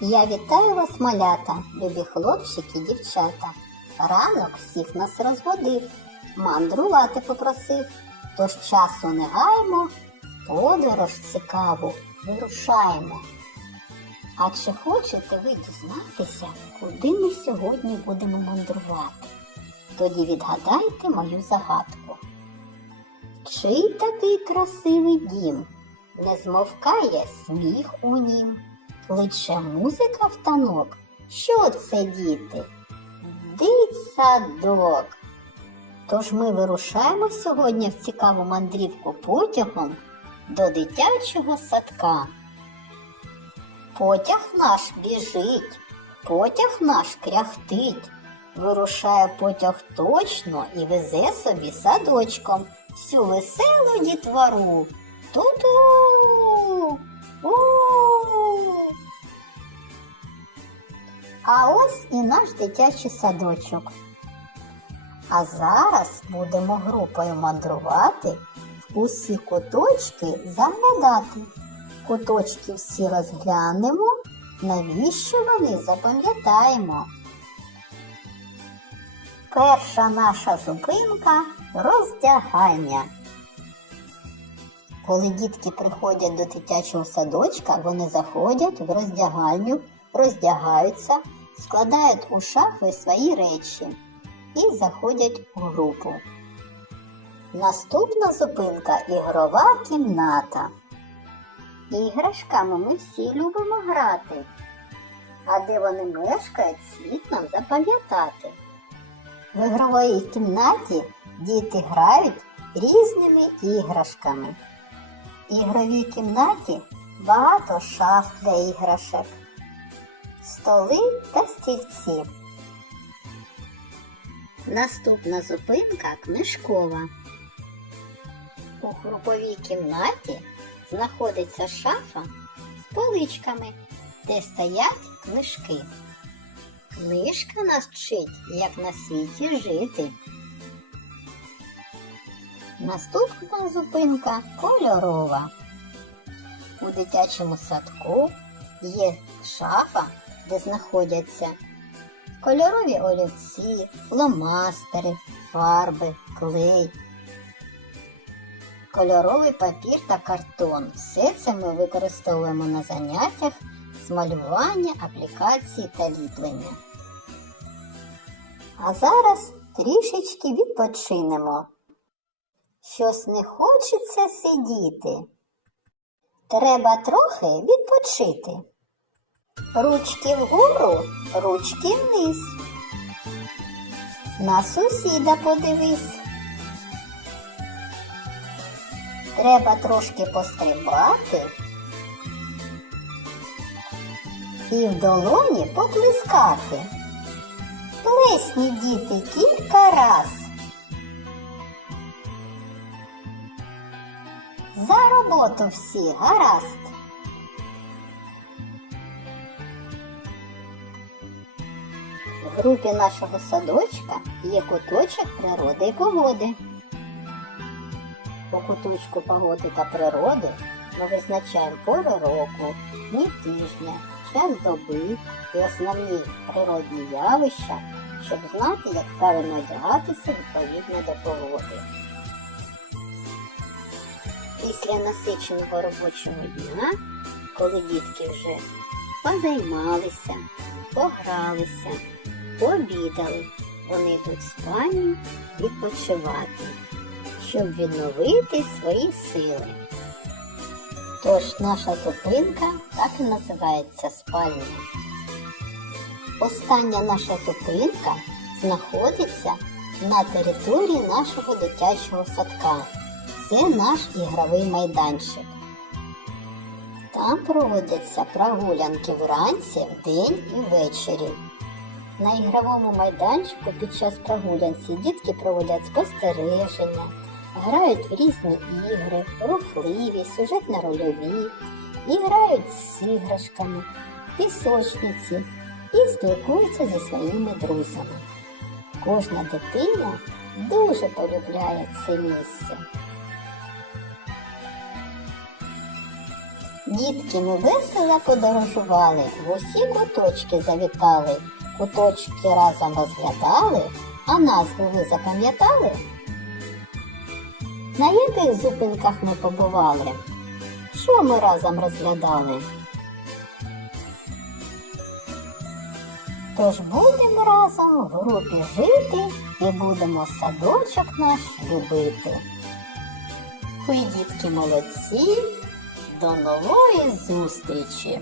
Я вітаю вас, малята, любі хлопчики, дівчата. Ранок всіх нас розводив, мандрувати попросив. Тож часу не гаємо, подорож цікаву вирушаємо. А чи хочете ви дізнатися, куди ми сьогодні будемо мандрувати? Тоді відгадайте мою загадку. Чий такий красивий дім? Не змовкає сміх у нім, кличе музика в танок. Що це, діти? Дитсадок. Тож ми вирушаємо сьогодні в цікаву мандрівку потягом до дитячого садка. Потяг наш біжить, потяг наш кряхтить. Вирушає потяг точно і везе собі садочком всю веселу дітвору. Ту-ту! У! А ось і наш дитячий садочок. А зараз будемо групою мандрувати усі куточки заглядати. Куточки всі розглянемо, навіщо вони запам'ятаємо. Перша наша зупинка роздягальня. Коли дітки приходять до дитячого садочка, вони заходять в роздягальню, роздягаються, складають у шафи свої речі і заходять у групу. Наступна зупинка ігрова кімната. Іграшками ми всі любимо грати. А де вони мешкають, слід нам запам'ятати. В ігровій кімнаті діти грають різними іграшками. В ігровій кімнаті багато шаф для іграшок, столи та стільці. Наступна зупинка книжкова. У груповій кімнаті знаходиться шафа з поличками, де стоять книжки. Книжка нас вчить, як на світі жити. Наступна зупинка кольорова. У дитячому садку є шафа, де знаходяться кольорові олівці, фломастери, фарби, клей, кольоровий папір та картон. Все це ми використовуємо на заняттях з малювання, аплікації та ліплення. А зараз трішечки відпочинемо. Щось не хочеться сидіти. Треба трохи відпочити. Ручки вгору, ручки вниз. На сусіда подивись. Треба трошки пострибати і в долоні поплескати. Плесні діти кілька раз. За роботу всі гаразд. Групі нашого садочка є куточок природи і погоди. По куточку погоди та природи ми визначаємо пори року, дні тижня, час доби і основні природні явища, щоб знати, як правильно одягатися відповідно до погоди. Після насиченого робочого дня, коли дітки вже позаймалися, погралися, пообідали, вони в спальню відпочивати, щоб відновити свої сили. Тож наша зупинка так і називається спальня. Остання наша зупинка знаходиться на території нашого дитячого садка. Це наш ігровий майданчик. Там проводяться прогулянки вранці, вдень і ввечері. На ігровому майданчику під час прогулянці дітки проводять спостереження, грають в різні ігри, рухливі, сюжетно-рольові, грають з іграшками, пісочниці і спілкуються зі своїми друзями. Кожна дитина дуже полюбляє це місце. Дітки ми весело подорожували, в усі куточки завітали, куточки разом розглядали, а назви ви запам'ятали? На яких зупинках ми побували? Що ми разом розглядали? Тож будемо разом в групі жити і будемо садочок наш любити. Ви, дітки, молодці, до нової зустрічі!